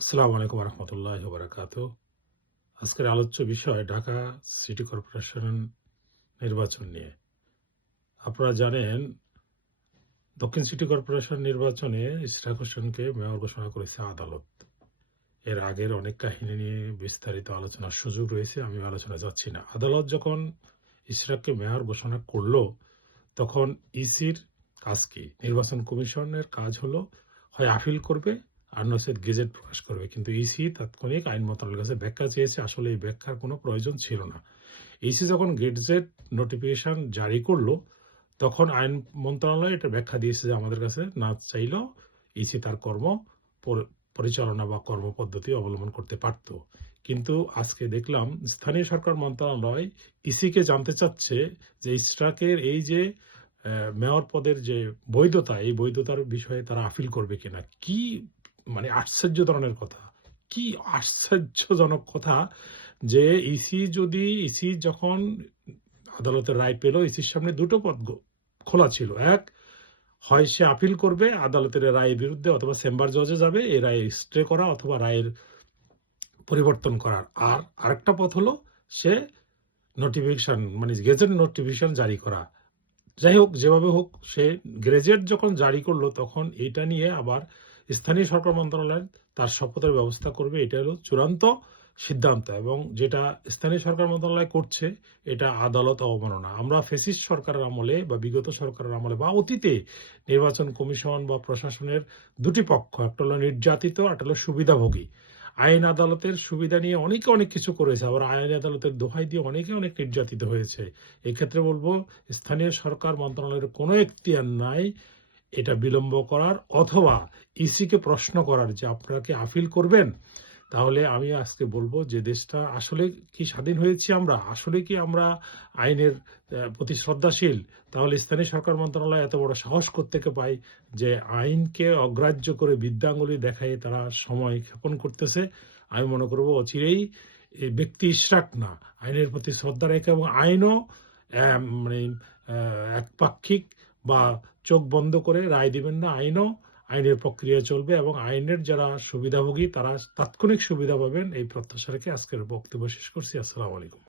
আসসালামু আলাইকুম রহমতুল্লাহ বারাকাত আজকের আলোচ্য বিষয় ঢাকা সিটি কর্পোরেশন নির্বাচন নিয়ে। আপনারা জানেন, দক্ষিণ সিটি কর্পোরেশন নির্বাচনে ইশরাক হোসেনকে মেয়র ঘোষণা করেছে আদালত। এর আগের অনেক কাহিনী নিয়ে বিস্তারিত আলোচনার সুযোগ রয়েছে, আমি আলোচনা যাচ্ছি না। আদালত যখন ইশরাককে মেয়র ঘোষণা করল, তখন ইসির কাজ কি? নির্বাচন কমিশনের কাজ হলো, হয় আপিল করবে আর নচেত গেজেট প্রকাশ করবে। কিন্তু ইসি তাৎক্ষণিক আইন মন্ত্রণালয়ের কাছে ব্যাখ্যা চেয়েছে, আসলে এই ব্যাখ্যার কোনো প্রয়োজন ছিল না। ইসি যখন গেজেট নোটিফিকেশন জারি করল, তখন আইন মন্ত্রণালয় এটা ব্যাখ্যা দিয়েছে যে আমাদের কাছে না চাইলেও ইসি তার কর্ম পরিচালনা বা কর্মপদ্ধতি অবলম্বন করতে পারত। কিন্তু আজকে দেখলাম স্থানীয় সরকার মন্ত্রণালয় ইসিকে জানতে চাচ্ছে যে ইস্ট্রাকের এই যে মেয়র পদের যে বৈধতা, এই বৈধতার বিষয়ে তারা আপিল করবে কিনা। কি মানে আশ্চর্য ধরনের কথা। কি আশ্চর্যজনক কথা যে ইসি যদি, ইসি যখন আদালতের রায় পেল, ইসির সামনে দুটো পথ খোলা ছিল। এক, হয় সে আপিল করবে আদালতের রায়ের বিরুদ্ধে অথবা চেম্বার জজে যাবে এই রায় স্টে করা অথবা রায়ের পরিবর্তন করার। আর আরেকটা পথ হলো সে নোটিফিকেশন মানে গেজেট নোটিফিকেশন জারি করা। যাই হোক, যেভাবে হোক, সে গ্রেজেট যখন জারি করল, তখন এটা নিয়ে আবার স্থানীয় সরকার মন্ত্রণালয় তার শপথের ব্যবস্থা করবে। এটা হলো চূড়ান্ত সিদ্ধান্ত এবং যেটা স্থানীয় সরকার মন্ত্রণালয় করছে, এটা আদালত অবমাননা। আমরা ফেসিস্ট সরকারের আমলে বা বিগত সরকারের আমলে বা অতীতে নির্বাচন কমিশন বা প্রশাসনের দুটি পক্ষ, একটা হলো নির্যাতিত, একটা হলো সুবিধাভোগী। আইন আদালতের সুবিধা নিয়ে অনেকে অনেক কিছু করেছে, আবার আইন আদালতের দোহাই দিয়ে অনেকে অনেক নির্যাতিত হয়েছে। এক্ষেত্রে বলব, স্থানীয় সরকার মন্ত্রণালয়ের কোনো এখতিয়ার নাই এটা বিলম্ব করার, অথবা ইসিকে প্রশ্ন করার যে আপনারা কি আপিল করবেন? তাহলে আমি আজকে বলব যে দেশটা আসলে কি স্বাধীন হয়েছি আমরা? আসলে কি আমরা আইনের প্রতি শ্রদ্ধাশীল? তাহলে স্থানীয় সরকার মন্ত্রণালয় এত বড় সাহস থেকে পায় যে আইনকে অগ্রাহ্য করে বিদ্যাঙ্গুলি দেখায় তারা সময় ক্ষেপণ করতেছে? আমি মনে করব অচিরেই ব্যক্তি ইশরাক না। আইনের প্রতি শ্রদ্ধা রেখে এবং আইনও মানে একপাক্ষিক বা চোখ বন্ধ করে রায় দিবেন না। আইনও আইনের প্রক্রিয়া চলবে এবং আইনের যারা সুবিধাভোগী, তারা তাৎক্ষণিক সুবিধা পাবেন। এই প্রত্যাশা রেখে আজকের বক্তব্য শেষ করছি। আসসালামু আলাইকুম।